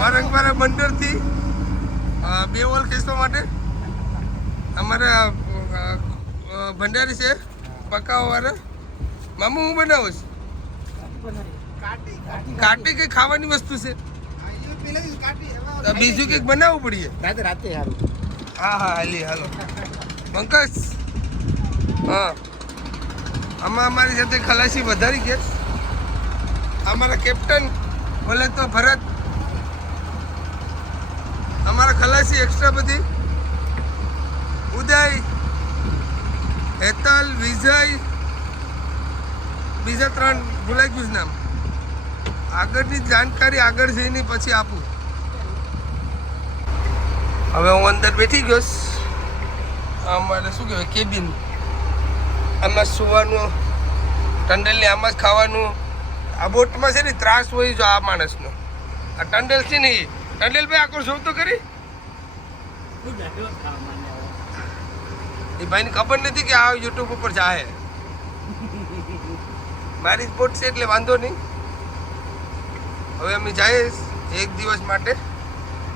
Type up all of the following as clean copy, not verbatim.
વારંવાર બંદરથી બે ઓલ ખેંચવા માટે અમારા ભંડારી છે પકાવવા વાળા. મામુ હું બનાવું છું કાટી કઈ ખાવાની વસ્તુ છે બીજું કંઈક બનાવવું પડીએ રાતે હા હા હાલી હાલો પંકજ હા આમાં અમારી સાથે ખલાસી વધારી ગયા. અમારા કેપ્ટન બોલે તો ભરત અમારા ખલાસી એક્સ્ટ્રા બધી ઉદય હેતલ વિજય બીજા 3 ભૂલાઈ ગયું નામ. આગળની જાણકારી આગળ જઈને પછી આપું. હવે હું અંદર બેઠી ગયો. અમારે શું કહેવાય કેબિન. આમાં સુવાનું ટંડેલને આમાં જ ખાવાનું. આ બોટમાં છે ને ત્રાસ હોય જો આ માણસનો. આ ટંડેલ છે ને ટંડેલ ભાઈ આખો જોવ તો કરી એ ભાઈને ખબર નથી કે આ યુટ્યુબ ઉપર જાય. મારી બોટ છે એટલે વાંધો નહીં. હવે અમે જઈએ 1 દિવસ માટે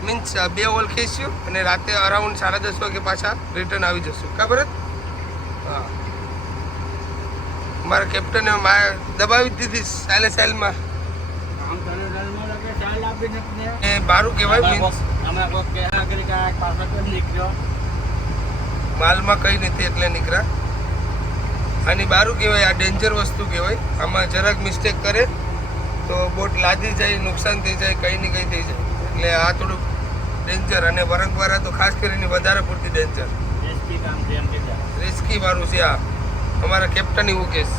મીન્સ 2 ઓલ ખેંચ્યું અને રાતે અરાઉન્ડ 10:30 વાગે પાછા રિટર્ન આવી જશું. ખબર જ હા મારા કેપ્ટને દબાવી દીધી સાયલમાં એ બારું કહેવાય મીન્સ માલમાં કઈ નથી એટલે નીકળ્યા. આની બારું કહેવાય. આ ડેન્જર વસ્તુ કહેવાય. આમાં જરાક મિસ્ટેક કરે તો બોટ લાદી જાય નુકસાન થઈ જાય કંઈ ને કંઈ થઈ જાય. એટલે આ થોડુંક ડેન્જર અને વરંગવાળા તો ખાસ કરીને વધારે પૂરતી ડેન્જર રિસ્કી વાળું છે. આ અમારા કેપ્ટન એવું કેસ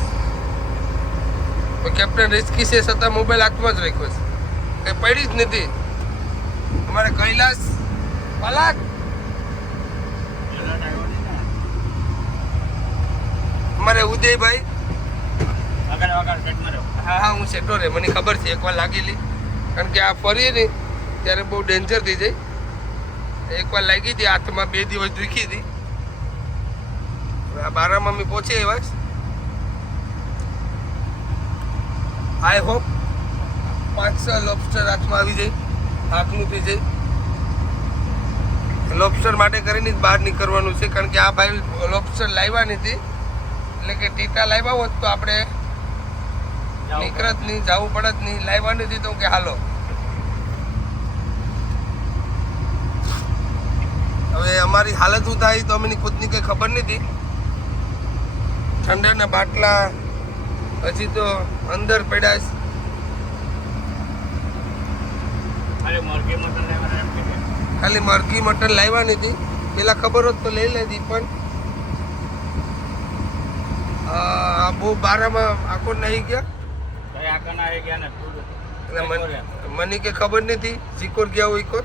કેપ્ટન રિસ્કી છે છતાં મોબાઈલ હાથમાં જ રાખ્યો છે કંઈ પડી જ નથી. અમારે કૈલાસ પલાક અમારે ઉદયભાઈ હા હા હું સેટો રે મને ખબર છે એકવાર લાગેલી કારણ કે આ ફરીએ ને ત્યારે બહુ ડેન્જર થઈ જાય. એકવાર લાગી હતી હાથમાં 2 દિવસ દુખી હતી. આ બારામાં અમે પહોંચે એવા આઈ હોપ 5-6 લોબસ્ટર હાથમાં આવી જાય હાથનું થઈ જાય. લોબસ્ટર માટે કરીને જ બહાર નીકળવાનું છે કારણ કે આ ભાઈ લોબસ્ટર લાવ્યા નથી એટલે કે ટીટા લાવ્યા હોત તો આપણે નીકળત નહીં જવું પડત નહીં. લાવ્યા નથી તો કે હાલો. હવે અમારી હાલત શું થાય તો અમને ખુદની કંઈ ખબર નથી. ઠંડાના બાટલા હજી તો અંદર પડ્યા છે. ખાલી મરઘી મટન લાવ્યા નથી. પેલા ખબર હોત તો લઈ લેતી પણ બહુ બારામાં આખો નહીં ગયા. મને કે ખબર નથી જીકોર ગયા હોય કોર.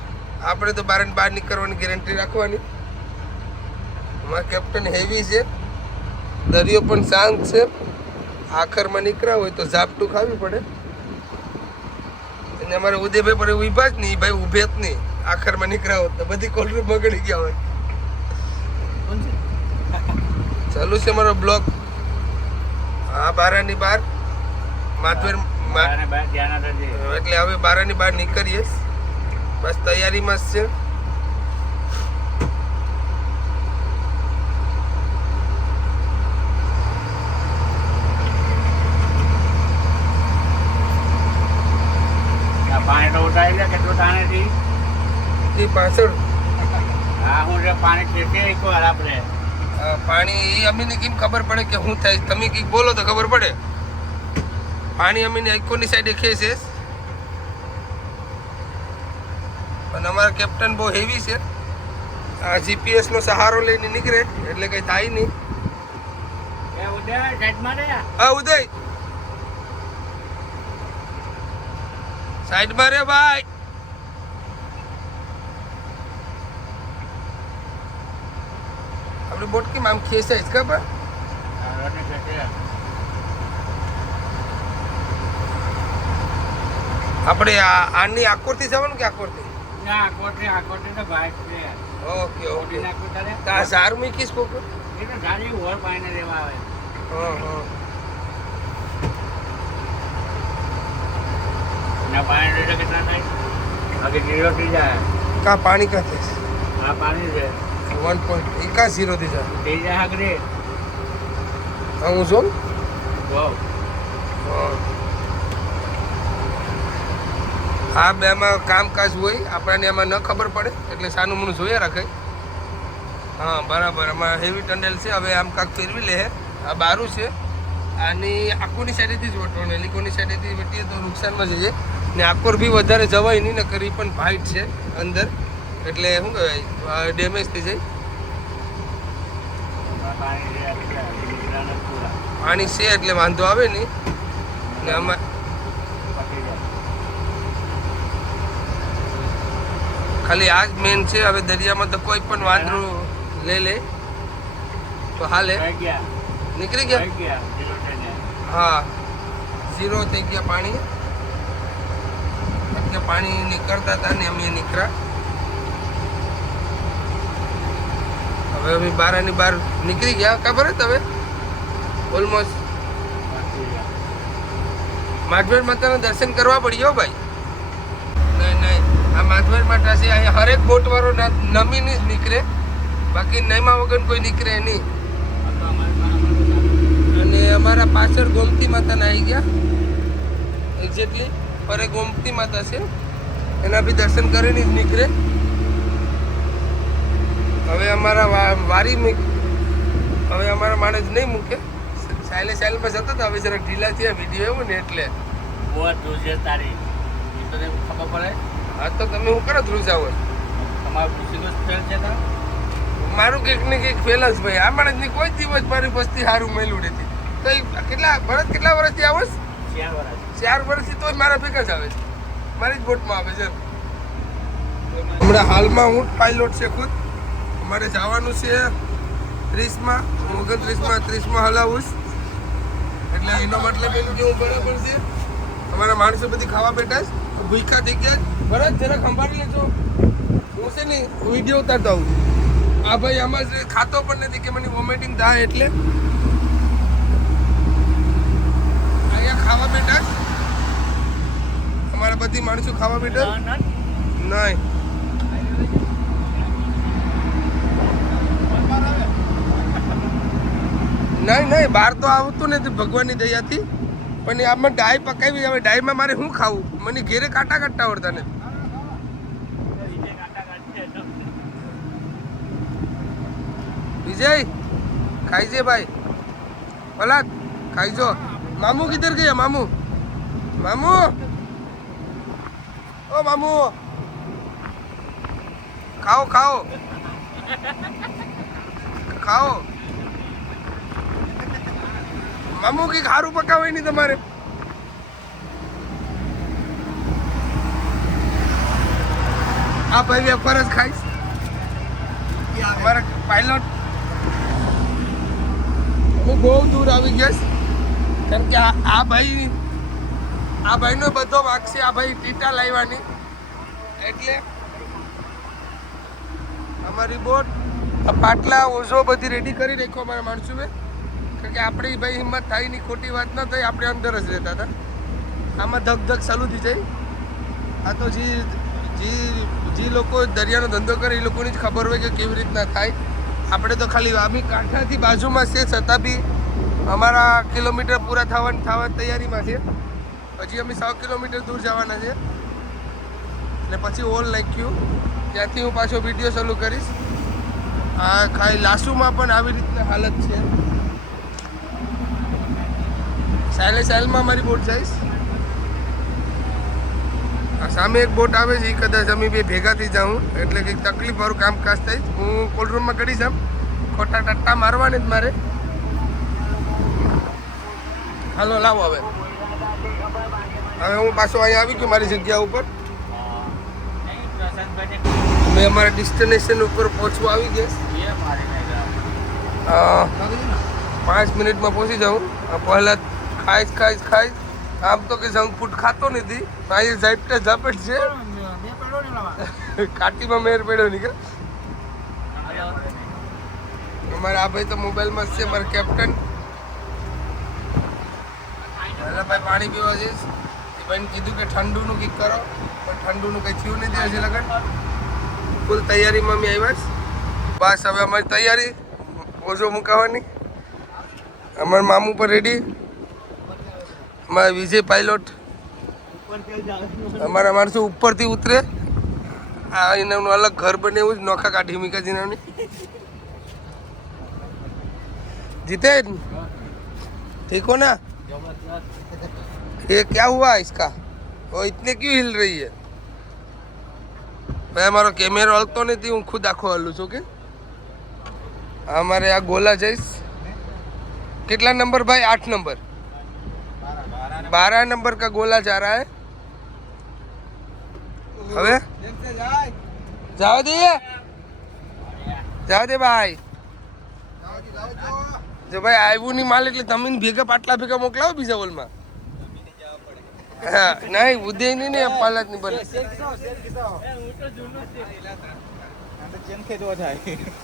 આપણે તો બહાર નીકળવાની ગેરંટી રાખવાની. અમારા કેપ્ટન હેવી છે. દરિયો પણ શાંત છે. આખરમાં નીકળ્યા હોય તો ઝાપટું ખાવી પડે. અને અમારે ઉદયભાઈ પર ઊભા જ નહીં ભાઈ ઊભે જ નહીં. આખરમાં નીકળ્યા હોત તો બધી કોલર બગડી ગયા હોય. ચાલુ છે અમારો બ્લોક. હા બારાની બહાર માધવેર એટલે હવે બારાની બહાર નીકળીએ બસ તૈયારીમાં જ છે. પાણી તો ઉઠાવી લે કેટલું તાણે થી 65 હા હું પાણી ખેંચે એકવાર આપણે પાણી એ અમીને કેમ ખબર પડે કે શું થાય તમે કંઈક બોલો તો ખબર પડે. પાણી અમીને એકોની સાઈડે ખેંચે પણ અમારા કેપ્ટન બહુ હેવી છે. આ જીપીએસનો સહારો લઈને નીકળે એટલે કંઈ થાય નહીં. હા ઉદય સાઈડમાં રે ભાઈ. આપણે બોટ કેમ આમ ખેંચાય છે ખબર? આપણે આની આકોરથી જવાનું કે આકોરથી? ના આકોરથી તો ભાઈ છે. Okay okay. તા સાર મૂકીશ કોકો? એ તો ગાડી ઓર પાઈને લેવા આવે. હા હા. ના પાણી રેટ કેટલા થાય? आगे 0 થઈ જાય કા પાણી કા છે આ પાણી છે 1.1 કા 0 થઈ જાય થઈ જાય આગળ હું જોઉં વાવ આ બેમાં કામકાજ હોય આપણને એમાં ન ખબર પડે એટલે સાનું મને જોયા રાખે હા બરાબર આમાં હેવી ટંડેલ છે હવે આમ કાંક ફેરવી લે આ બારું છે આની આકોની સાઈડેથી જ વટવાનું એલિકોની સાઈડેથી વટીએ તો નુકસાનમાં જઈએ ને આકોર બી વધારે જવાય નહીં ને કરી પણ ફાઇટ છે અંદર એટલે શું કહેવાય ડેમેજ થઈ જાય પાણી છે એટલે વાંધો આવે નહીં ને આમાં ખાલી આ જ મેન છે હવે દરિયામાં તો કોઈ પણ વાંદરું લઈ લે તો હાલે નીકળી ગયા હા 0 થઈ ગયા પાણી કે પાણી નીકળતા હતા ને અમે નીકળ્યા હવે બારાની બહાર નીકળી ગયા ખબર જ હવે ઓલમોસ્ટ માધવેર માતાના દર્શન કરવા પડ્યો ભાઈ નહીં આ માધવેર માતા છે અહીંયા હરેક બોટ વાળો નમીને જ નીકળે બાકી નહીમાં વગર કોઈ નીકળે નહીં અને અમારા પાછળ ગોમતી માતાના આવી ગયા એક્ઝેક્ટલી પર એ ગોમતી માતા છે એના બી દર્શન કરીને જ નીકળે હવે અમારા માણસ નહીં મૂકે સાયલેમાં જતો હતો હવે જરાક ઢીલા થયા વિડીયો એવું ને એટલે બહુ જોશે તારી એ તો ખબર પડે હા તો તમે હું કરો ધ્રુજાવો તમારું કૃષિનો ફેલ છે તા મારું કંઈક ને કંઈક ફેલ જ ભાઈ આ માણસની કોઈ દિવસ મારી બસ્તી સારું મેલું નથી તો કેટલા વર્ષથી આવે 4 વર્ષથી તોય મારા ભેગા જ આવે છે મારી જ બોટમાં આવે છે હમણાં હાલમાં હું પાયલોટ છે ખુદ અમારે જવાનું છે 30માં 29માં હલાવું એટલે એનો મતલબ એનું કે હું બરાબર છે અમારા માણસો બધી ખાવા બેઠા છે ભૂખા થઈ ગયા બરાબર જરાક સંભાળી લેજો હું છે ને વિડીયો ઉતારતા હોઉં આ ભાઈ આમાં ખાતો પણ નથી કે મને વોમિટિંગ થાય એટલે અહીંયા ખાવા બેઠા અમારા બધી માણસો ખાવા બેઠા નહીં નહીં બહાર તો આવતું નથી ભગવાનની દયાથી પણ આમાં ડાય પકાવી હવે ડાયમાં મારે શું ખાવું મને ઘેરે કાંટા આવડતા નથી વિજય ખાઈજે ભાઈ ઓલા ખાઈજો મામू किधर गया मामू ओ मामू खाओ મામુ की ખારું પકાવે નહીં તમારે આ ભાઈ વેફર જ ખાઈશ અમારા પાયલોટ હું બહુ દૂર આવી ગઈશ કારણ કે આ ભાઈનો બધો વાંક છે આ ભાઈ ટીટા લાવવાની એટલે અમારી બોટ પાટલા ઓઝો બધી રેડી કરી રાખો અમારા માણસોએ કારણ કે આપણી ભાઈ હિંમત થાય ની ખોટી વાત ન થઈ આપણે અંદર જ રહેતા હતા આમાં ધક ચાલુ થઈ જાય આ તો જે લોકો દરિયાનો ધંધો કરે એ લોકોની જ ખબર હોય કે કેવી રીતના થાય આપણે તો ખાલી આમી કાંઠાથી બાજુમાં છે છતાં બી અમારા કિલોમીટર પૂરા થવા તૈયારીમાં છે પછી અમે 100 કિલોમીટર દૂર જવાના છે એટલે પછી ઓલ નાખ્યું ત્યાંથી હું પાછો વિડીયો ચાલુ કરીશ આ ખાલી લાસુમાં પણ આવી રીતના હાલત છે સાયલમાં અમારી બોટ જઈશ આ સામે એક બોટ આવે છે એ કદાચ અમે બે ભેગા થઈ જાઉં એટલે કંઈક તકલીફ વાળું કામકાજ થાય હું કોલ્ડરૂમમાં કરી જામ ખોટા ટટ્ટા મારવાની જ મારે હાલો લાવો હવે હું પાછો અહીંયા આવી ગયો મારી જગ્યા ઉપર મેં અમારા ડેસ્ટિનેશન ઉપર પહોંચવા આવી ગયા 5 મિનિટમાં પહોંચી જાઉં પહેલાં ખાઈશ આમ તો કે જંક ફૂડ ખાતો નથી અહીં ઝાપટ છે કાટીમાં મેર પડ્યો નહીં કે અમારા આ ભાઈ તો મોબાઈલમાં છે મારા કેપ્ટન ભાઈ પાણી પીવા જઈશ ભાઈને કીધું કે ઠંડુનું કંઈક કરો પણ ઠંડુનું કંઈ થયું નથી હજી લગન ફૂલ તૈયારીમાં અમે આવ્યા છે બસ હવે અમારી તૈયારી ઓછો મુકાવાની અમારા મામું પર રેડી અમારા વિજય પાયલોટ અમારા માણસો ઉપરથી ઉતરે આ એનું અલગ ઘર બને એવું જ નોખા કાઢી મીકાજીનાની जितेन ठीक हो ना ये क्या हुआ इसका वो इतने क्यों हिल रही है भाई हमारा कैमरा हलतो नहीं હું ખુદ આખો હલું છું કે हमारे यहाँ गोला जैस कितना नंबर भाई 8 नंबर 12 नंबर का गोला जा रहा है હવે જાઓ દે ભાઈ જો ભાઈ આવ્યું નહીં માલ એટલે તમે ભેગા પાટલા ભેગા મોકલાવો બીજા હોલમાં હા નહીં ઉદય નહીં ને પાલત ની બને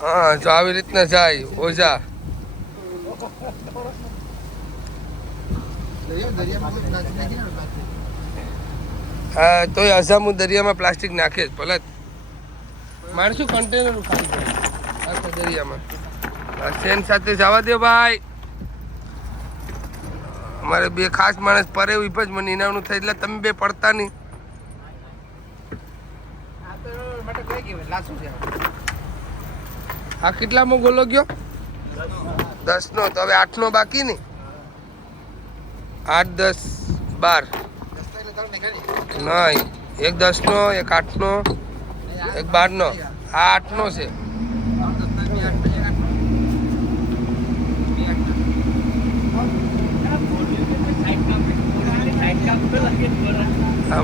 હા જો આવી રીતના જાય ઓઝા હા તો અઝામુ દરિયામાં પ્લાસ્ટિક નાખે જ પલત માણસું કન્ટેનર ખાલી આખા દરિયામાં સેન સાથે જવા દે ભાઈ અમારે બે ખાસ માણસ પરે વિપજ મને ઇનામનું થઈ એટલે તમે બે પડતા નહીં આ કેટલામાં ગોલો ગયો 10 નો તો હવે 8 નો બાકી નહીં 8 10 12 નહીં એક 10 નો એક 8 નો એક 12 નો આ 8 નો છે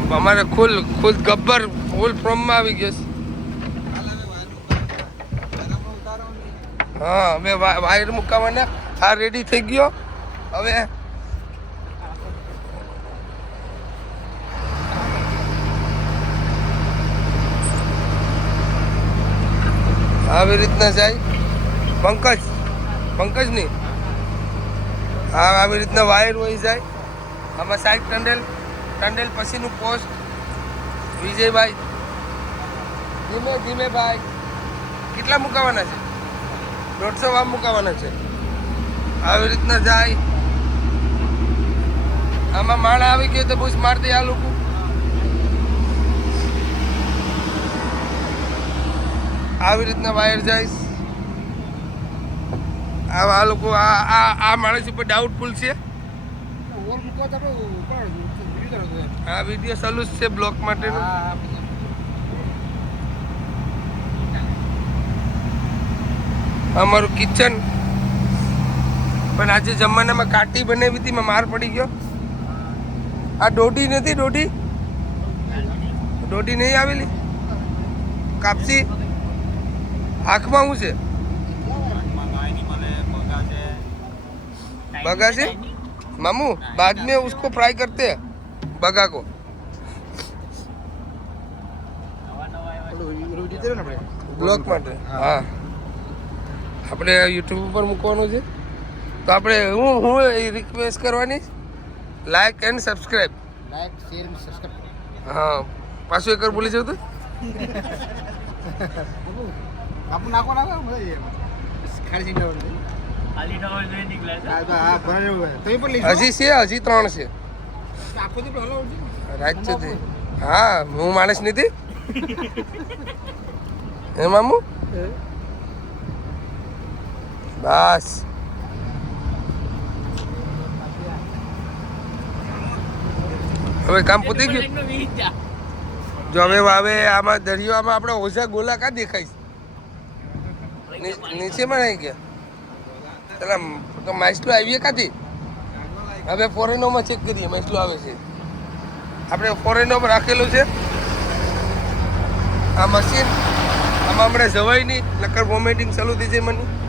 અમારે ખુદ ગબ્બર ફૂલ ફોર્મમાં આવી ગયો છે હા હવે વાયર મુકાવાના આ રેડી થઈ ગયો હવે આવી રીતના જાય પંકજ નહીં હા આવી રીતના વાયર વહી જાય આમાં સાઈડ ટંડેલ પછીનું પોસ્ટ વિજયભાઈ ધીમે ભાઈ કેટલા મુકાવાના છે 150 વામ મુકાવાના છે આવી રીતના જાય આમાં માળા આવી ગયો તો બુશ મારી દે આ લોકો આવી રીતના વાયર જાય આ લોકો આ માણસ ઉપર ડાઉટફુલ છે આ વિડીયો ચાલુ છે બ્લોક માટેનો અમારું કિચન પણ આજે જમવાનામાં કાટી બનાવી હતી માર પડી ગયો આ દોઢી નથી દોઢી નહીં આવેલી કાપસી આંખમાં શું છે बगा से मामू बाद में उसको फ्राई करते हैं बगा को બ્લોક માટે હા આપણે યુટ્યુબ ઉપર મૂકવાનું છે તો આપણે હું રિક્વેસ્ટ કરવાની લાઈક એન્ડ સબસ્ક્રાઈબ હા પાછું એકવાર બોલી જાવ તો આપું નાખો હજી છે હજી 3 છે રાજ્યથી હા હું માણસ નથી હે મામુ બસ હવે કામ પતી ગયું જો હવે આમાં દરિયામાં આપણે ઓછા ગોલા કા દેખાય નીચેમાં નહીં ગયા પેલા તો માછલું આવીએ કાથી હવે ફોરેનોમાં ચેક કરીએ માછલું આવે છે આપણે ફોરેનોમાં રાખેલું છે આ મશીન આમાં હમણાં જવાય નહીં નકર વોમિટિંગ ચાલુ થઈ જાય મને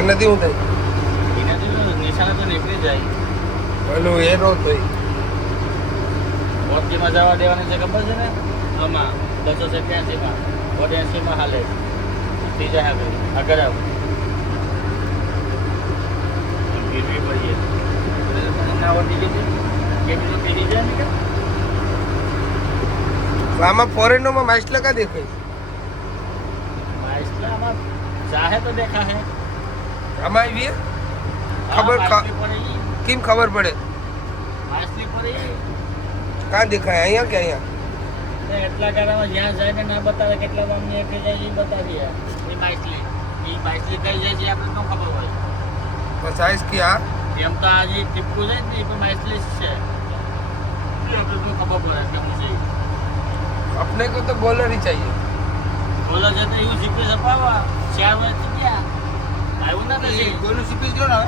આનાથી હું થાય એનાથી નિશાને તો નીકળી જાય. પેલું એ નો થઈ વોટકીમાં જવા દેવાની છે ખબર છે ને? આમાં 287માં 82માં હાલે ત્રીજા હાલે આગળ આવ ગીરવી પડીએ ના ઓટી ગઈ કેટલું પીડી જાય ને કે આમાં ફોરેનોમાં માઇસ્લા કા દેખાય માઇસ્લામાં ચાહે તો દેખા હે આમાં આવી ખબર કેમ ખબર પડે માછલી પડી કાં દેખાય અહીંયા કે અહીંયા એટલા ગાળામાં જ્યાં જાય ને ના બતાવે કેટલા વામની એક જાય એ બતાવીએ એ માછલી કઈ જાય છે આપણે તો ખબર હોય બસ આઈસ की આ એમ તો આજે ટીપકું જાય ને એ પણ માછલી જ છે આપણે તો ખબર પડે કે હું છે अपने को तो बॉलर ही चाहिए બોલો છે તો એવું જીપીએસ અપાવવા 4 વર્ષ ગયા આવ્યું ના પછી કોઈનું જીપીએસ જો ને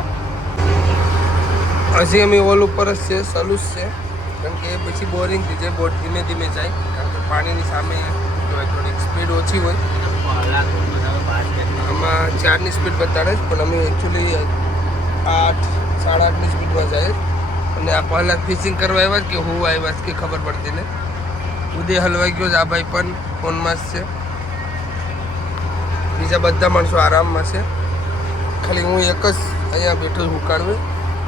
હજી અમે ઓલ ઉપર જ છે સલુસ છે કારણ કે એ પછી બોરિંગ થઈ જાય બોટ ધીમે ધીમે જાય કારણ કે પાણીની સામે થોડીક સ્પીડ ઓછી હોય આમાં 4ની સ્પીડ બતાડે છે પણ અમે એકચ્યુઅલી 8 8.5ની સ્પીડમાં જાય અને આ પહેલાં ફિશિંગ કરવા આવ્યા કે હું આવ્યા કે ખબર પડતી ને ઉદય હલવાઈ ગયો છે આ ભાઈ પણ ફોનમાં જ છે બીજા બધા માણસો આરામમાં છે ખાલી હું એક જ અહીંયા બેઠો છું ઉકાળવે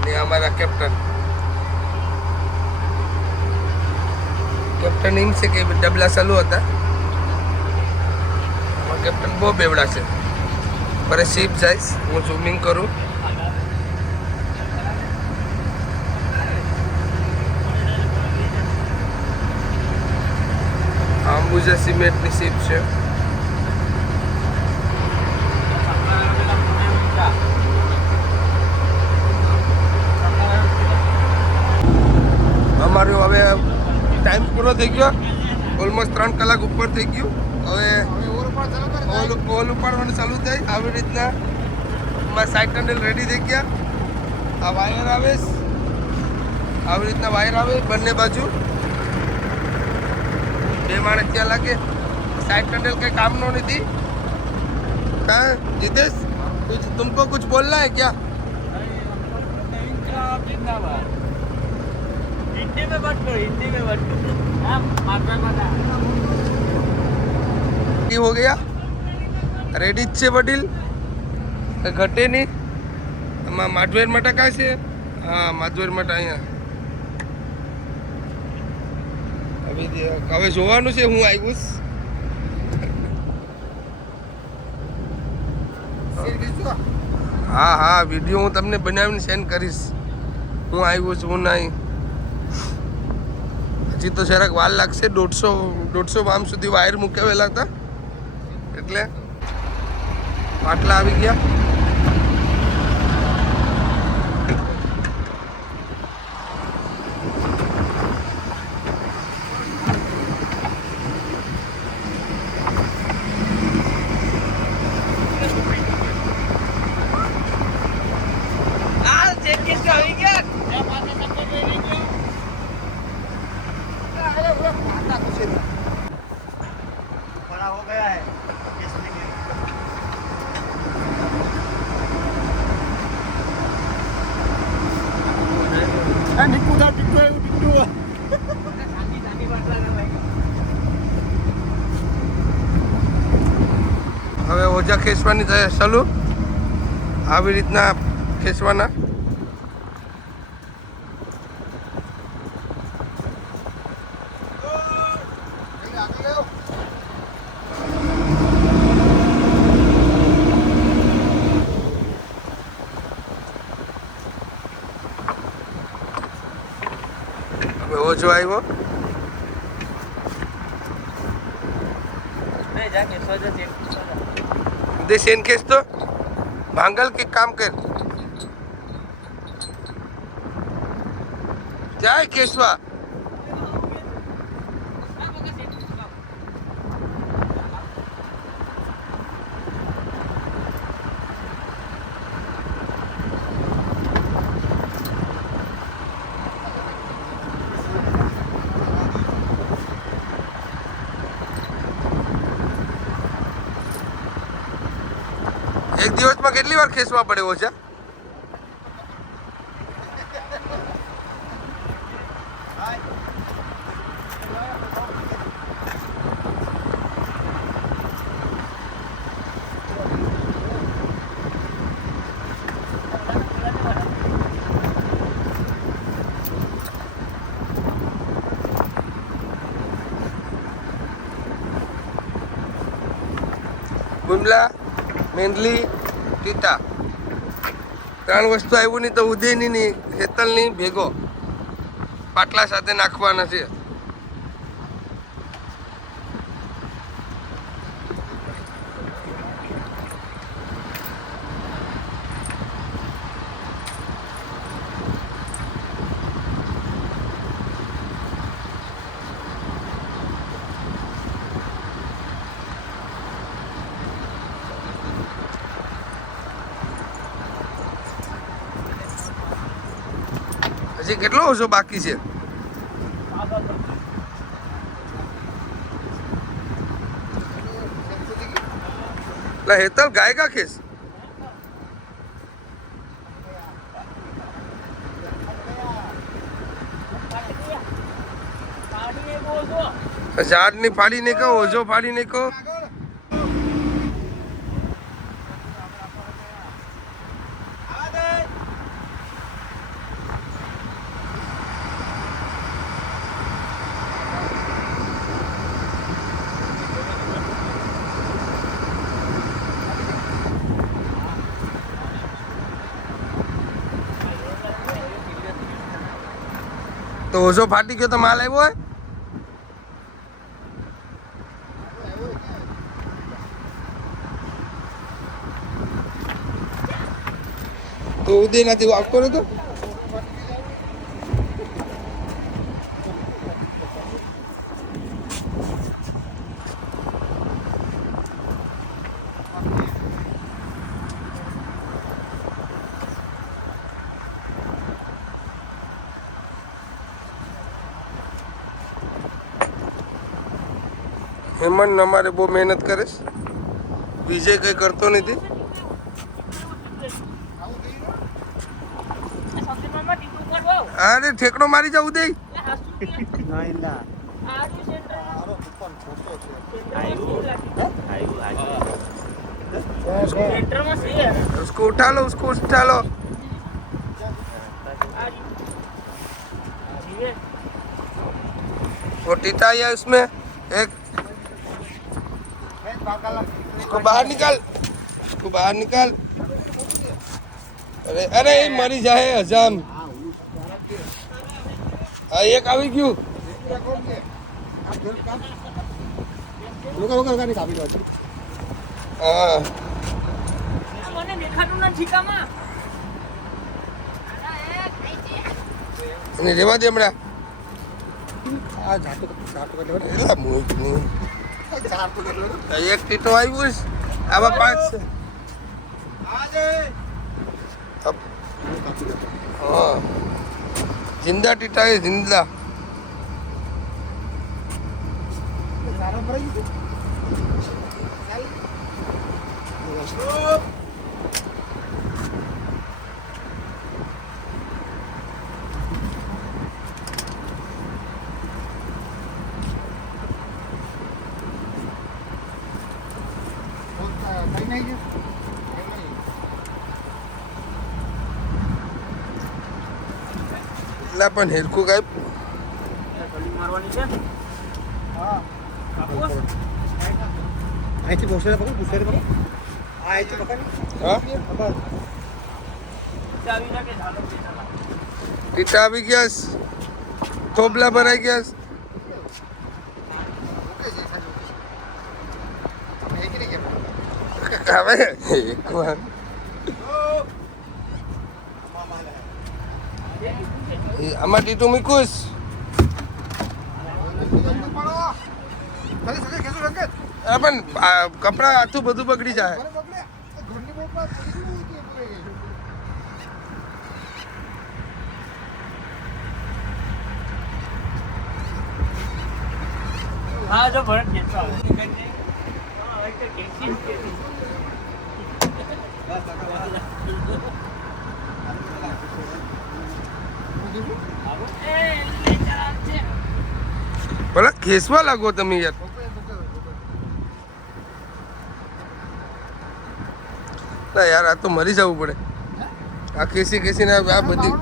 ને અમારા કેપ્ટન એમ છે કે ડબલા ચાલુ હતા કેપ્ટન બહુ બેવડા છે પર શીપ જઈશ હું ઝૂમિંગ કરું અંબુજા સિમેન્ટની શીપ છે અમારું હવે ટાઈમ પૂરો થઈ ગયો ઓલમોસ્ટ 3 કલાક ઉપર થઈ ગયું હવે ઓલ ઉપાડવાનું ચાલુ થાય આવી રીતના અમારા સાઈડ ટનલ રેડી થઈ ગયા આ વાયર આવે આવી રીતના વાયર આવે બંને બાજુ બે માણસ ત્યાં લાગે साइड टनल के काम नो नहीं थी कहाँ जितेश कुछ तुमको कुछ बोलना है क्या हिंदी में बात करो हो गया रेडी છે વડીલ ઘટે નહીં આમાં માધવેર મટા કા છે હા માધવેર મટા અહીંયા હવે જોવાનું છે હું આવ્યું હા હા વિડીયો હું તમને બનાવીને સેન્ડ કરીશ હું આવ્યું છું હું નહીં હજી તો જરાક વાર લાગશે 150 વામ સુધી વાયર મૂકેલા હતા એટલે પાટલા આવી ગયા बड़ा हो गया है હવે ઓજા ખેંચવાની ચાલુ આવી રીતના ખેંચવાના હવે ઓજો આવ્યો दे सेन केस तो भांगल के काम कर जाए केसवा એક દિવસમાં કેટલી વાર ખેંચવા પડે ઓછા? બુમલા, મેંદલી, ટીટા, 3 વસ્તુ આવ્યું નહીં તો ઉદયની ની હેતલની ભેગો પાટલા સાથે નાખવાના છે. હજી કેટલો ઓછો બાકી છે? હેતલ ગાય કા ખેસ ઝાડ ની ફાડી ને કહો, ઓછો ફાડી ને કહો. તો ઓછો ફાટી ગયો તો માલ આવ્યો હોય? તો ઉદય નથી આવતો નતો. હેમંત અમારે બહુ મહેનત કરે છે, વિજય કઈ કરતો નથી. અરે ઠેકડો મારી જાવ ઉદય. उसको उठा लो, उसको उठा लो. वो टीटा है उसमें एक, उसको बाहर निकाल, उसको बाहर निकाल. अरे अरे मरी जाए हजाम. હા એક આવી ગયું. હા મને દેખાતું નથી કામાં. અને રેવા દે હમણાં. એટલા મોજ નહીં. એક ટીટો આવ્યું છે, આવા 5 છે. હા जिंदा टीटा है, जिंदा. લા પણ હેરખું ગાય મારવાની છે. હા અહીંથી બોસરે પકડ, બોસરે પકડ. આ અહીંથી પકડ. હા આવી લાગે ઝાલો ટીટા આવી ગયા છે, થોબલા ભરાઈ ગયા છે. હવે એક વાર આમાં ટીટું મૂકું પણ કપડા હાથું બધું બગડી જાય. હા જો ભરત ખેંચવા આવે. ભલા ખેસવા લાગો તમે યાર. ના યાર આ તો મરી જવું પડે. આ ખેસી ખેસીને આ બધી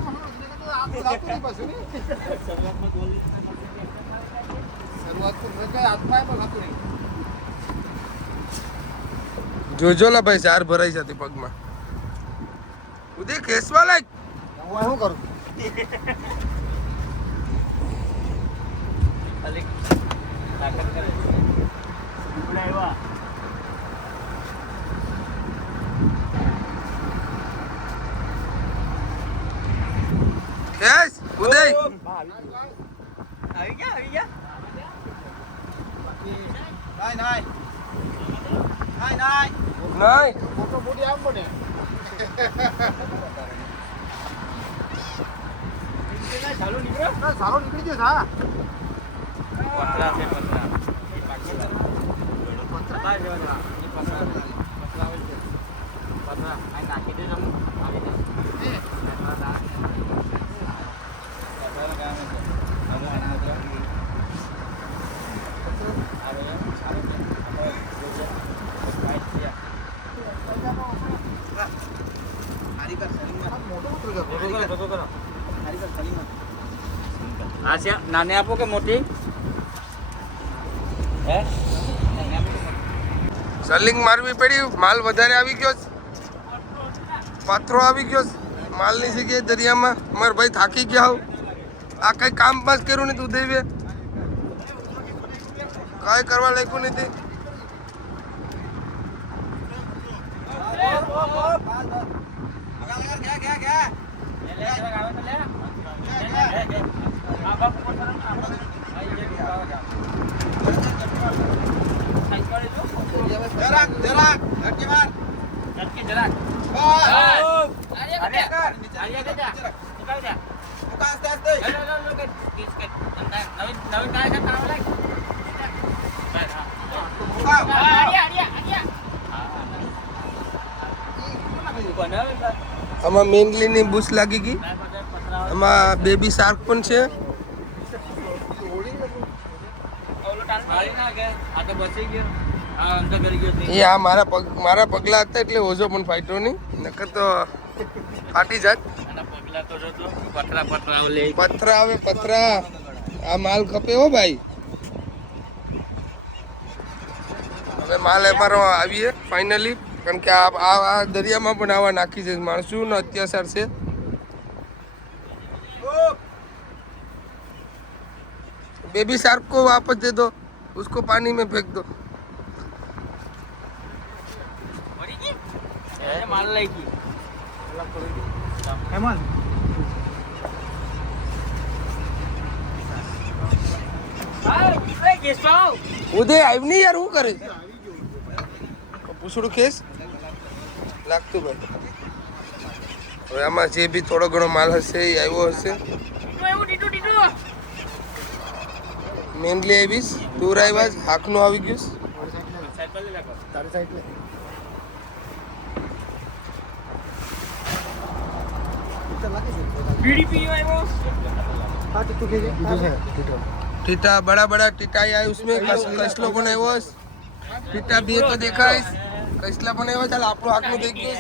જોજોલા ભાઈ ચાર ભરાઈ જતી પગમાં. ઉદય ખેસવા લાગ. શું કરું? ખેસ ઉદય આવી ગયા નહીં મોટો મોટી આમ બને. ચાલુ નીકળ્યો ના, સારો નીકળી ગયો હા. પતરા છે પતરા એ પાકી વાત પતરા એ પતરા આવે છે પતરા આ નાખી દે તમે આવી દે પતરા દા પતરા કામ છે હવે આ પતરા આવે સારો છે વાઈટ છે હારી કર સલીમા મોટો ઉતરી ગયો. કરો હારી કર સલીમા આ છે નાને આપો કે મોટી હે નાને આપો કે મોટી સલિંગ મારવી પડી. માલ વધારે આવી ગયો છે. પાથરો આવી ગયો છે માલની જગ્યાએ દરિયામાં. મારા ભાઈ થાકી ગયા હોવ. આ કઈ કામ પાસ કર્યું નહીં તું દેવે. કાંઈ કરવા લાગ્યું નથી. આમાં મેંગલીની બુશ લાગી ગઈ. આમાં બેબી શાર્ક પણ છે. એ આ મારા પગલા હતા એટલે ઓછો પણ ફાટ્યો નહીં. નકર તો ફાટી જાત. પથરા આવે પથરા. આ માલ ખપે હો ભાઈ. હવે માલ અમારો આવીએ ફાઇનલી. કારણ કે આ દરિયામાં પણ આવા નાખી છે માણસોનો અત્યાચાર છે. बेबी शार्क को वापस दे दो, उसको पानी में फेंक दो. माल लागी હેમંત ઉદય આવ્યું નહીં યાર. શું કરે પૂછડું ખેસ લાગતું ભાઈ. હવે આમાં જે બી થોડો ઘણો માલ હશે એ આવ્યો હશે. મેનલી આવીશ ટૂર આવ્યા જ હાકનું આવી ગયું. તારી સાઈડ લે. हाँ टिट्टू के टिट्टू से टिट्टू टीटा बड़ा बड़ा टीटा आया उसमें कसलो पण આવ્યો છે. ટીટા બે તો દેખાય છે. કસલા પણ આવ્યો. ચાલ આપણો હાકનું થઈ ગયું.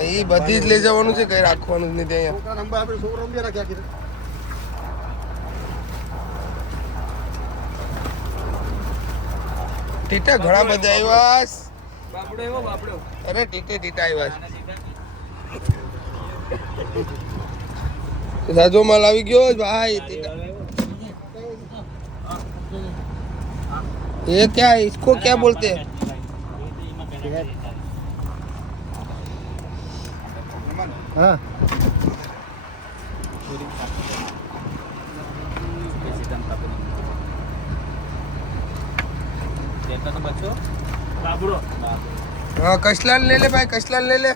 એ બધી જ લઈ જવાનું છે, કઈ રાખવાનું જ નથી અહીંયા. છોકરા નંબર આપણે છોકરા રમ્યા રાખ્યા કીધું ટીટા ઘણા બધા આવ્યા છે. બાપડો એવો બાપડો અરે ટીટા આવ્યા છે. સાજો માલ આવી ગયો છે ભાઈ. टीटा ये क्या है, इसको क्या बोलते हैं? हाँ બાપડો हाँ कशलान ले ले भाई, कशलान ले ले.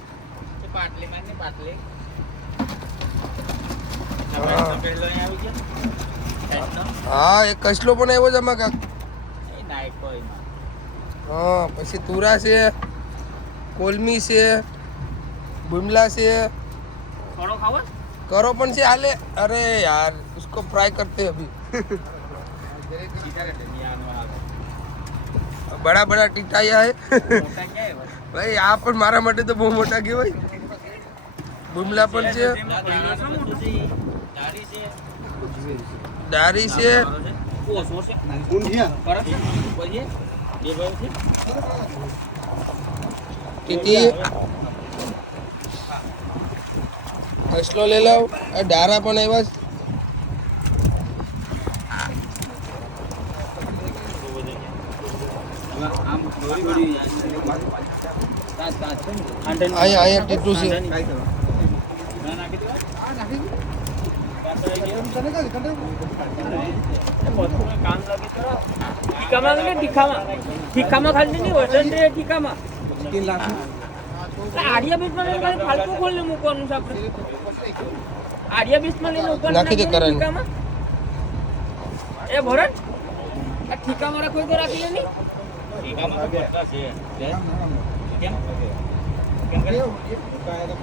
પાટલી માં ને પાટલી હા એક કસલો પણ આવ્યો છે આમાં કાક. હા પછી તુરા છે, કોલમી છે, बुमला से करो पण से हाले। अरे यार उसको फ्राई करते हैं अभी। बड़ा बड़ा टीटाया है भाई आप पण मारा માટે તો બહુ મોટા કહેવાય। बुमला પણ છે, डारी से टीटी असलो ले लो। डारा पण આવ્યા છે। આયા આયા ટીટુ છે। ઠીકામાં ખાલી નહીં વસંત ઠીકામાં આડિયા બીચમાં લઈને ફાલતુ ખોલને મૂકવાનું છે આપણે। આડિયા બીચમાં લઈને ઉપર નાખી દે કરાને। ઠીકામાં એ ભરત આ ઠીકામાં રાખો તો રાખી લે નહીં। ઠીકામાં તો કેટલા છે કેમ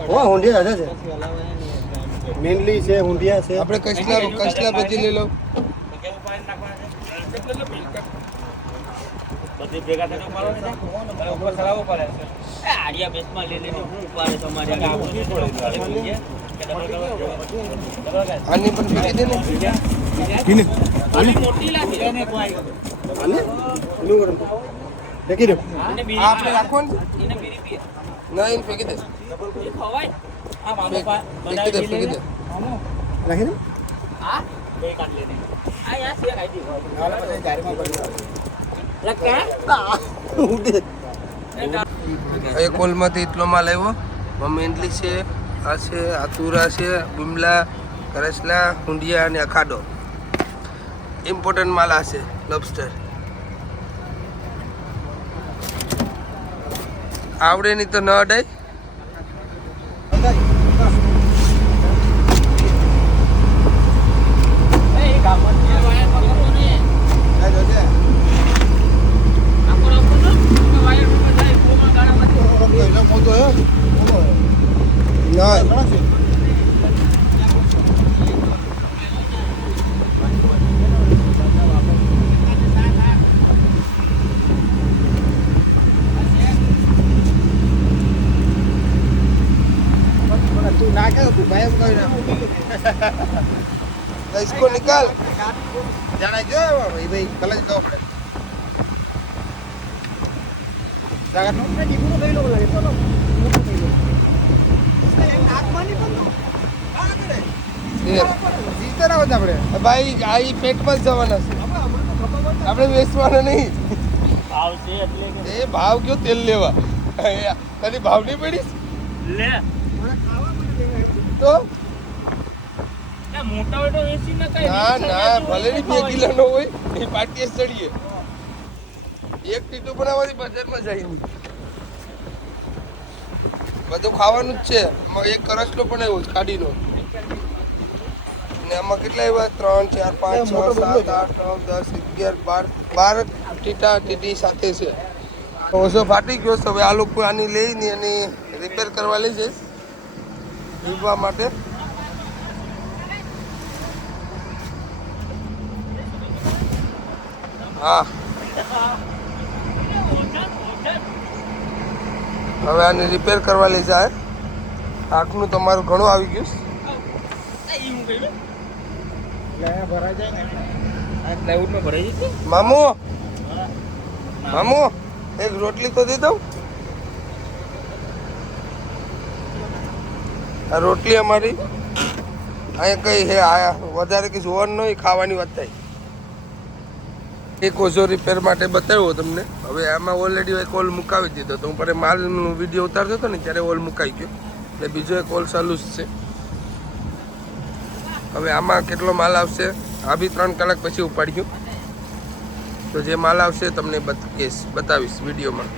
ઓ હુંડિયા છે મેનલી છે હુંડિયા છે। આપણે કસલા બધી લઈ લો। બધી ભેગા થઈને ઉપાડો ને ઉપર ચલાવવો પડે એ આડિયા બેસમાં લઈ લઈને હું ઉપાડે તમારે આની પણ ફેંકી દે ને। કિને આની મોટી લાગી એને કોઈ આને નું ગરમ દેખી દે આને આ આપણે રાખો ને એને બીરી પીએ ના એને ફેંકી દે। એ ખવાય આ મામો ફેંકી દે ફેંકી દે। રાખી દે હા બે કાઢ લેને આ યાર સે ખાઈ દી હાલા પછી ગાડીમાં પડી લગા હુંડિયા એ કોલમાંથી એટલો માલ આવ્યો। મેન્ડલી છે, આ છે, આ તુરા છે, બુમલા, કરસલા, હુંડિયા અને અખાડો। ઇમ્પોર્ટન્ટ માલ આ છે લોબસ્ટર। આવડે નહીં તો ન અડાય। એ ગામમાં જે વાયર પકડો ને આ જોજે આપો આપો તો વાયર ઉપર જાય કોમાં ગાડામાંથી એનો મોટો હે ના ઘણા છે તું નાખે તું ભાઈ એમ કહી तो इसको निकाल। જાણે જો ભાઈ ભાઈ કલજ દો પડે જાગા નો ને દીકરો કઈ લો લાગે તો આત્માની પણ આ કરે જીતર આવે આપણે ભાઈ આ ઈ પેટમાં જ જવાના છે, આપણે વેચવાના નહીં। આવશે એટલે કે એ ભાવ કયો તેલ લેવા તને ભાવ નહીં પડીશ લે તો એ મોટા મોટો વેચી ન કઈ ના ના ભલે ની 2 કિલોનો હોય એ પાટીએ ચડીએ। એક ટીટુ બનાવવાથી બજારમાં જાય નહીં, બધું ખાવાનું જ છે। આમાં એક કરસલો પણ આવ્યો છે કાઢીનો, ને આમાં કેટલા આવ્યા 3 4 5 6 7 8 9 10 11 12 ટીટા ટીટી સાથે છે। ઓછો ફાટી ગયો છે, હવે આ લોકો આની લઈને એની રિપેર કરવા લઈ જઈશ પીવા માટે। હા હવે આને રિપેર કરવા લઈ જાય। આખનું તમારું ઘણું આવી ગયું છે। ઈ હું કહ્યું લે ભરાઈ જાય ને આ પ્લાયવુડમાં ભરાઈ જશે મામુ મામુ એક રોટલી તો દે દઉં। આ રોટલી અમારી અહીંયા કઈ હે આયા વધારે કઈ જોવાનું નહીં, ખાવાની વાત થાય। એક ઓછો રિપેર માટે બતાવ્યો તમને। હવે આમાં ઓલરેડી એક ઓલ મુકાવી દીધો તો હું પણ માલનો વિડીયો ઉતારતો હતો ને ત્યારે ઓલ મુકાઈ ગયો, એટલે બીજો એક ઓલ ચાલુ જ છે। હવે આમાં કેટલો માલ આવશે આ બી 3 કલાક પછી ઉપાડ્યું, તો જે માલ આવશે તમને બતાવીશ વિડીયોમાં।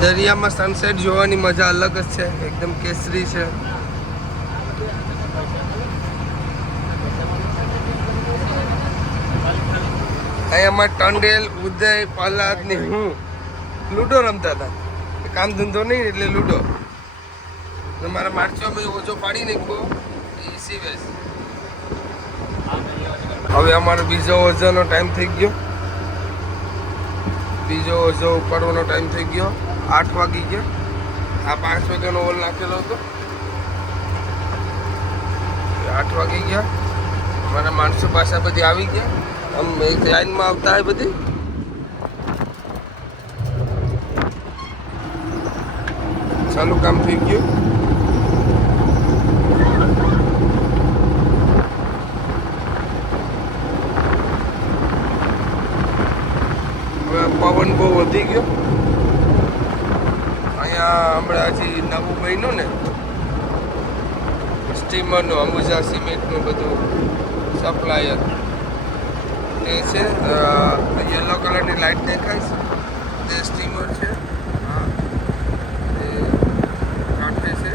દરિયામાં સનસેટ જોવાની મજા અલગ જ છે, એકદમ કેસરી છે। અહીંયામાં ટંડેલ ઉદય પ્રહલાદ ને હું લૂડો રમતા હતા. કામ ધંધો નહીં એટલે લૂડો. મારા મારચો મેં ઓછો પાડી નાખ્યો એસી વેસ. હવે અમારો બીજો ઓઝોનો ટાઈમ થઈ ગયો. બીજો ઓઝો ઉપાડવાનો ટાઈમ થઈ ગયો. 8 વાગી ગયા. આ 5 વાગ્યાનો ઓલ નાખેલો હતો. 8 વાગી ગયા. અમારા માણસો પાછા બધી આવી ગયા. આમ એક લાઈનમાં આવતા હોય બધી. ચાલુ કામ થઈ ગયું. હવે પવન બહુ વધી ગયો. અહીંયા હમણાં હજી નવું બન્યું ને સ્ટીમરનું, અંબુજા સિમેન્ટનું બધું સપ્લાયર તે છે. યલો કલરની લાઇટ દેખાય છે તે સ્ટીમર છે. હા તે કાંઠે છે.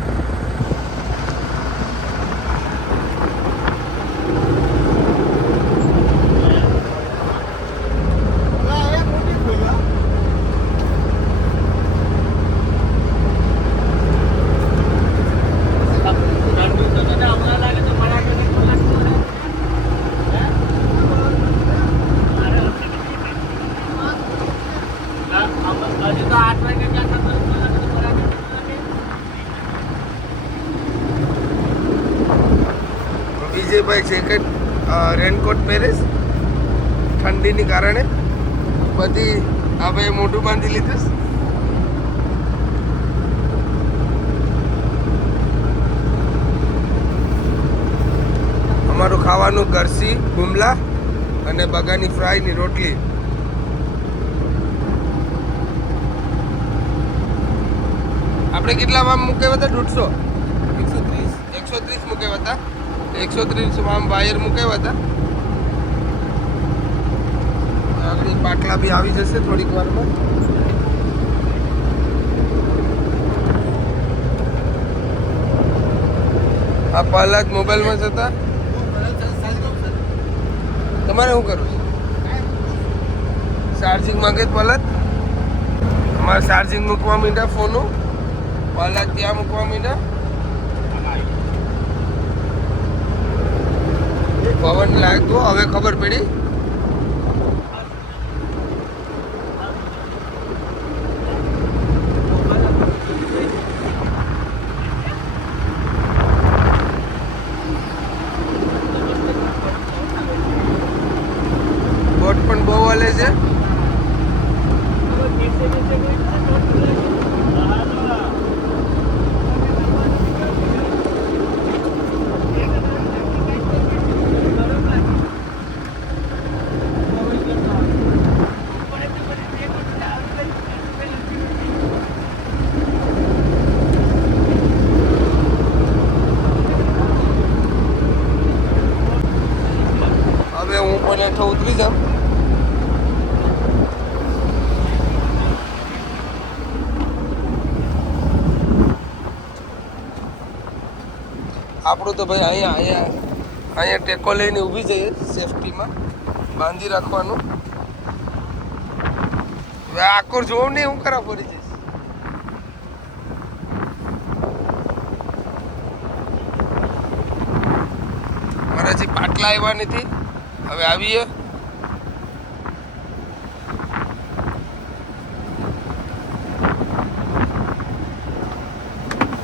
વિજયભાઈ જેકેટ રેનકોટ પહેરે છે ઠંડીની કારણે. બધી આ ભાઈ મોઢું બાંધી લીધું. અમારું ખાવાનું ગરસી ગુમલા અને બગાની ફ્રાયની રોટલી. આપણે કેટલામાં મૂકેવા હતા? 150 130 મૂકેવા હતા. 130 માં વાયર મૂકેવા હતા. આગળ પાટલા બી આવી જશે થોડીક વારમાં. આ પહેલા જ મોબાઈલમાં જ હતા. તમારે શું કરવું છે? ચાર્જિંગ માંગે પહેલા અમારે ચાર્જિંગ મૂકવા માંડ્યા ફોનો. પહેલા ત્યાં મૂકવા માંડ્યા. પવન લાગ્યો હવે ખબર પડી. બોટ પણ બહુ હલે છે. ઉતરી જાવ. આપણું તો ભાઈ અહીંયા ટેકો લઈને ઊભી જઈએ સેફટીમાં બાંધી રાખવાનું. હવે આકોર જોવું નહીં હું કરા પડી જઈશ. મારા હજી પાટલા આવ્યા નથી. હવે આવીએ.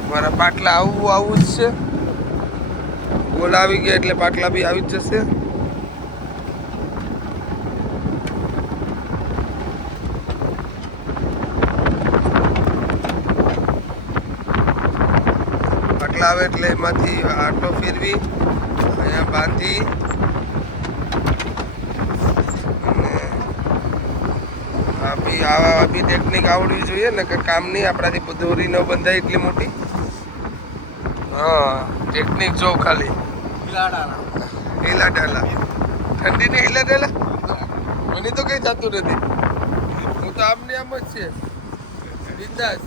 મારા પાટલા આવું જ છે. ગોલ આવી ગયા એટલે પાટલા બી આવી જ જશે. પાટલા આવે એટલે એમાંથી આટો ફેરવી અહીંયા બાંધી આ બી ટેકનિક આવડવી જોઈએ ને કે કામ નહીં આપણાથી દોરી ન બંધાય એટલી મોટી. હા ટેકનિક જો ખાલી હીલા ડાલા ઠંડી ને હીલા ડાલા મને તો કઈ થતું નથી. હું તો આમને આમ જ છે બિંદાસ.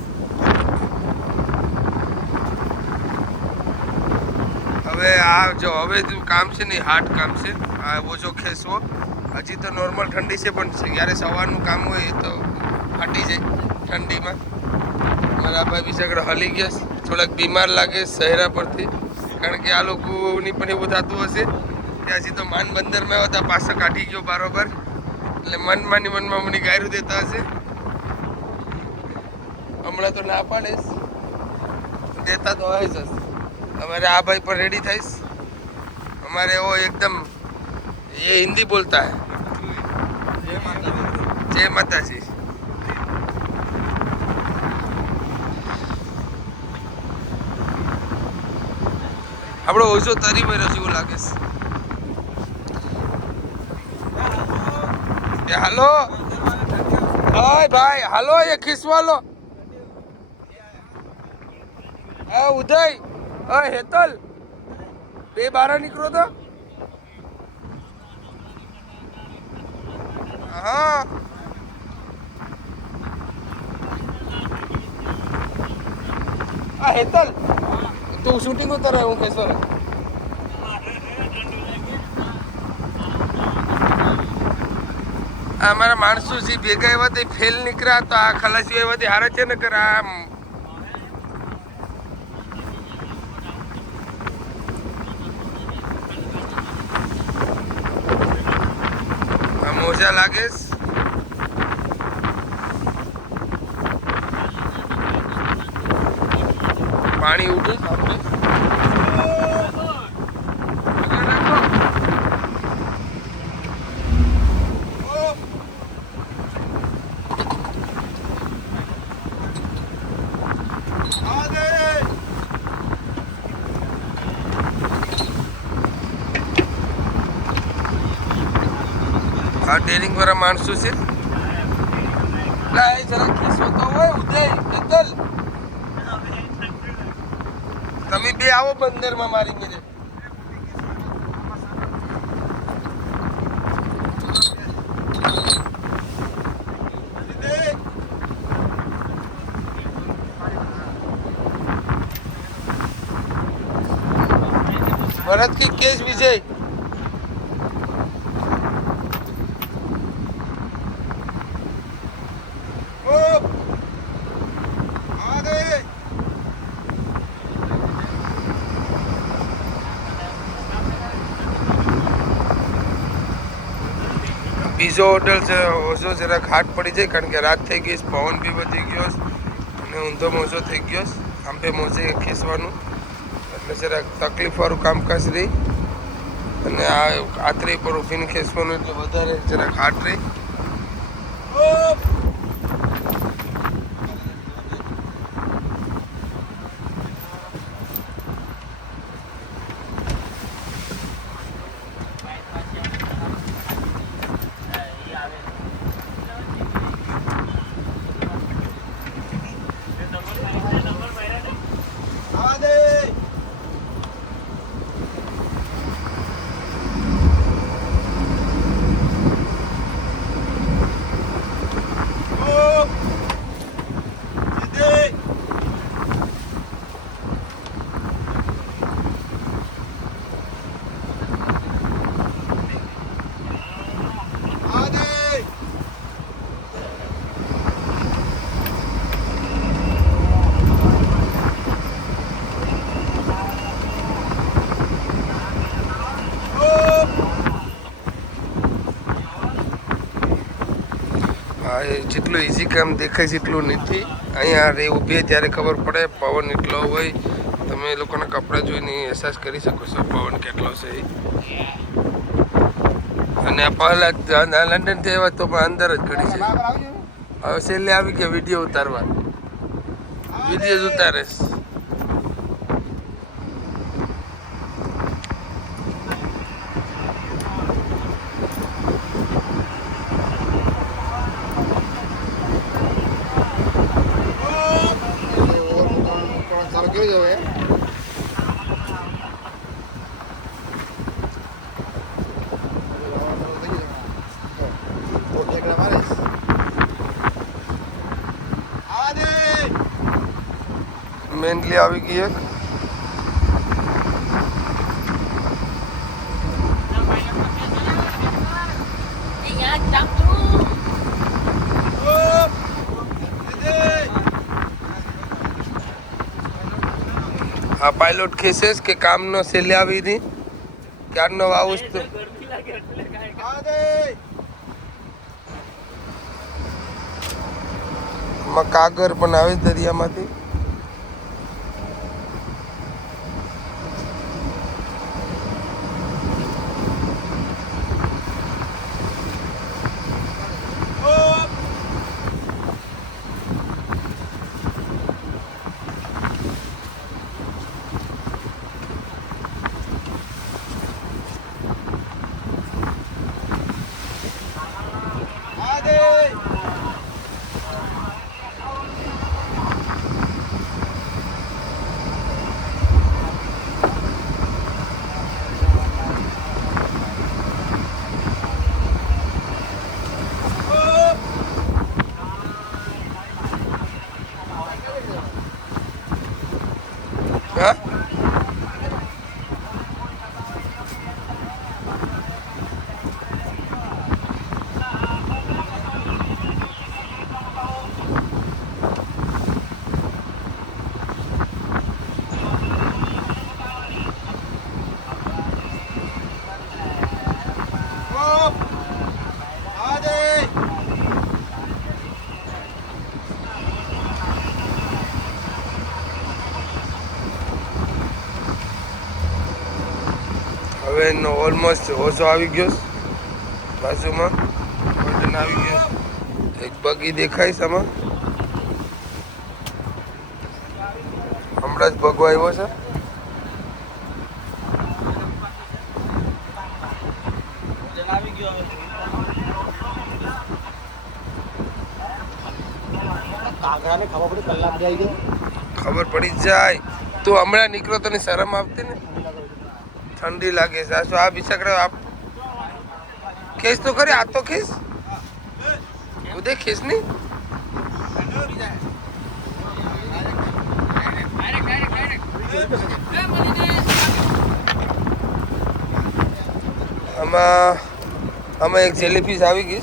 હવે આ જો હવે કામ છે ને હાર્ડ કામ છે. આ ઓછો ખેંચવો હજી તો નોર્મલ ઠંડી છે પણ જ્યારે સવારનું કામ હોય તો ફાટી જાય ઠંડીમાં. મારા ભાઈ બી આગળ હલી ગયા, થોડાક બીમાર લાગે શહેરા પરથી, કારણ કે આ લોકોની પણ એવું થતું હશે કે હજી તો માન બંદરમાં આવ્યા હતા, પાછા કાઢી ગયો બરોબર, એટલે મનમાં મને ગાયરું દેતા હશે. હમણાં તો ના પાડીશ, દેતા તો હોય જ. हमारे आ भाई पर रेडी थाइस, हमारे वो एकदम ये हिंदी बोलता है, जय माता जी. આપણો ઓછો તરી મેં રસ્યું લાગે છે. હાલો ઓય ભાઈ, હાલો ये खिसवा लो. ઉદય, ઓય હેતલ, બે બહાર નીકળો તો. હા આ હેતલ, તું શૂટિંગ ઉતરે, હું કહેશો ને. અમારા માણસો જે ભેગા એવા તે ફેલ નીકળ્યા, તો આ ખલાસીઓ એવા હારા છે ને કર. આમ મોજા લાગે. પાણી ઉડે સામે. આ ટ્રેનિંગ વાળા માણસો છે. જરા ખિસ્સો તો હોય. ઉદય, હેતલ, તમે બે આવો બંદરમાં મારી મેરે. ભરત की केस विजय. બીજો હોટલ છે ઓછો જરાક હાટ પડી જાય, કારણ કે રાત થઈ ગઈ, પવન બી વધી ગયો અને ઊંધો મોજો થઈ ગયો. આંબે મોજે ખેંચવાનું એટલે જરાક તકલીફવાળું કામકાજ રહી, અને આ આતરી પર ઊભીને ખેંચવાનું એટલે વધારે જરાક હાટ રહી. જેટલું ઇઝી કામ દેખાય છે એટલું નથી. અહીંયા રે ઊભી ત્યારે ખબર પડે પવન એટલો હોય. તમે લોકોના કપડાં જોઈને અહેસાસ કરી શકો છો પવન કેટલો છે. અને આ પહેલા લંડનથી આવ્યા તો પણ અંદર જ ઘડી છે. હવે છેલ્લે આવી ગયા વિડીયો ઉતારવા, વિડીયો જ ઉતારે. મેનલી આવી ગઈ એક. આ પાયલોટ ખેસે કે કામનો સેલે આવી હતી ક્યારનો આવું જ તો કાગર પણ આવે છે દરિયામાંથી હા હવે એનો ઓલમોસ્ટ ઓછો આવી ગયો બાજુમાં બટન આવી ગયો એક બગી દેખાય છે આમાં હમણાં જ ભગવા આવ્યો છે જણાવી ગયો કાગડાને ખબર પડી કલાક જાય ગયો ખબર પડી જ જાય તું હમણાં નીકળો તને શરમ આવતી ને ઠંડી લાગે છે આ બિચારા આપ ખેસ તો કરે આ તો ખેસ ઉદય ખેસ નહીં આમાં એક જેલીફિશ આવી ગઈ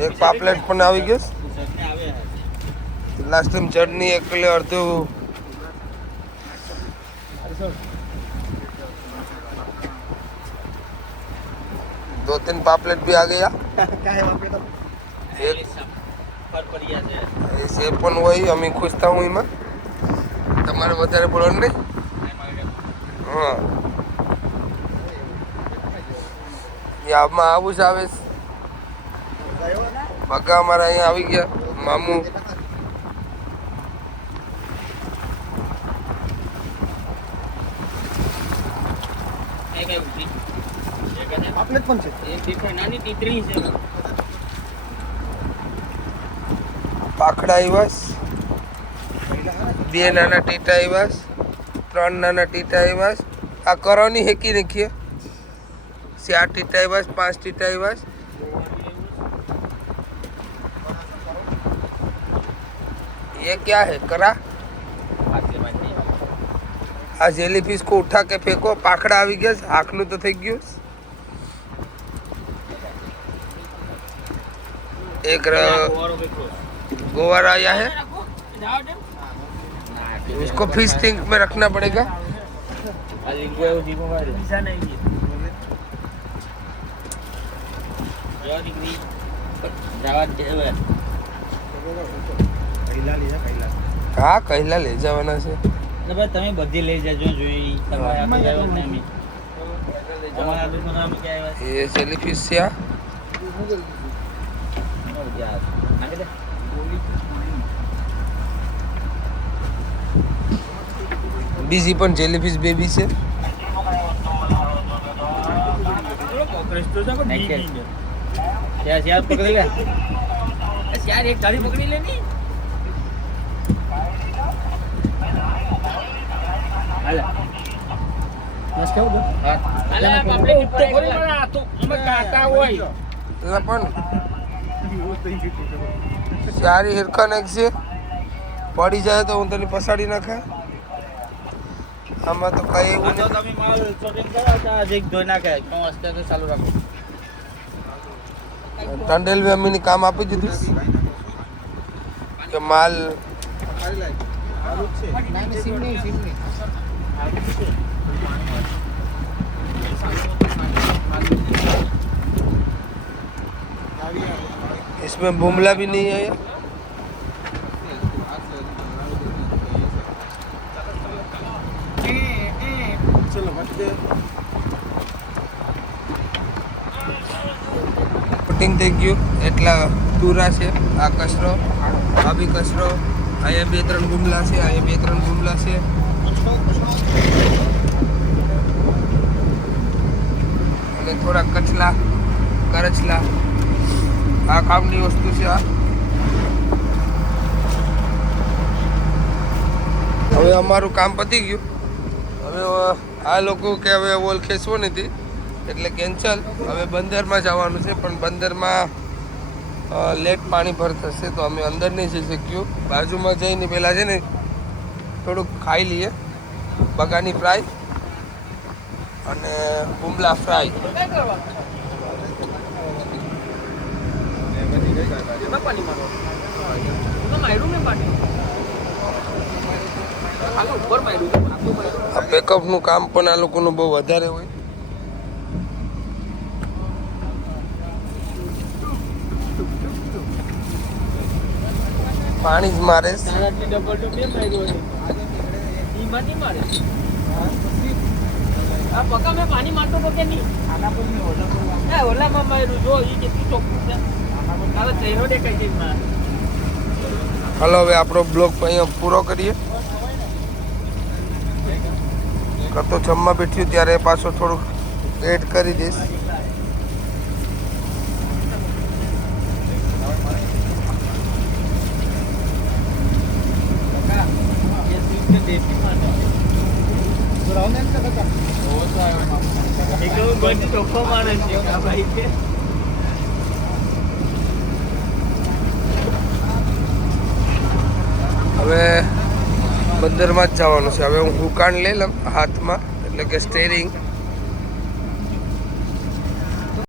એક પાપલેટ પણ આવી ગઈ લાસ્ટ ટાઈમ ચટણી એક કિલો અડધું दो तीन पापलेट भी आ गया एक ऐसे पण वही अमी खुश था हूँ इमा તમારે વધારે બોલવાનું નહીં હા આમાં આવું જ આવે બગા અમારા અહીંયા આવી ગયા મામું પાપલેટ પણ છે નાની ટીતરી છે પાખડા આવ્યા બે નાના ટીટા આવ્યા ત્રણ નાના ટીટા આવ્યા આ કરોની હેકી નાખીએ 4 ટીટા આવ્યા 5 ટીટા આવ્યા ये क्या है करा આ જેલીફિશ को उठा के फेंको पाखड़ा આવી ગયા આંખનું તો થઈ ગયું एक गोवर आया है उसको फिश टैंक में रखना पड़ेगा હા કહેલા લઈ જવાના છે તમે બધી લઈ જજો જોઈ ये जेलीफिश છે બીજી પણ જેલીફિશ બેબી છે પકડી લે એક ગાડી પકડી લે ની પણ સારી હિરકા નાખશે પડી જાય તો હું તને પસાડી નાખે આમાં તો કઈ એવું તો તમે માલ શોટિંગ કરો એક ધોઈ નાખે હું અસ્તે ચાલુ રાખું ટંડેલ અમીને કામ આપી દીધું કે માલ इसमें बुमला भी नहीं है। કટિંગ થઈ ગયું એટલા તુરા છે. આ કચરો, આ બી કચરો, અહીંયા 2-3 ગુમલા છે, અહીંયા 2-3 ગુમલા છે. અને થોડા કચલા કરચલા, આ કામની વસ્તુ છે. આ હવે અમારું કામ પતી ગયું. હવે આ લોકો કે હવે વોલ ખેંચવો નથી એટલે કેન્સલ. હવે બંદરમાં જવાનું છે, પણ બંદરમાં લેટ પાણી ભર થશે તો અમે અંદર નહીં જઈ શક્યું. બાજુમાં જઈને પહેલાં છે ને થોડુંક ખાઈ લઈએ. બગાની ફ્રાય અને બુમલા ફ્રાય. આ પેકઅપનું કામ પણ આ લોકોનું બહુ વધારે હોય. પાણી જ મારે. પાણી મારતો તો કે નહીં ઓલામાં માર્યું જો એ કેટલું ચોખ્ખું છે. તારા ચહેરો દેખાય છે. હાલો હવે આપણો બ્લોગ અહીંયા પૂરો કરીએ. કરતો જમવા બેઠ્યું ત્યારે પાછો થોડુંક એડ કરી દઈશ. હવે બંદરમાં જ જવાનું છે. હવે હું હુકાણ લઈ લઉં હાથમાં, એટલે કે સ્ટેરિંગ.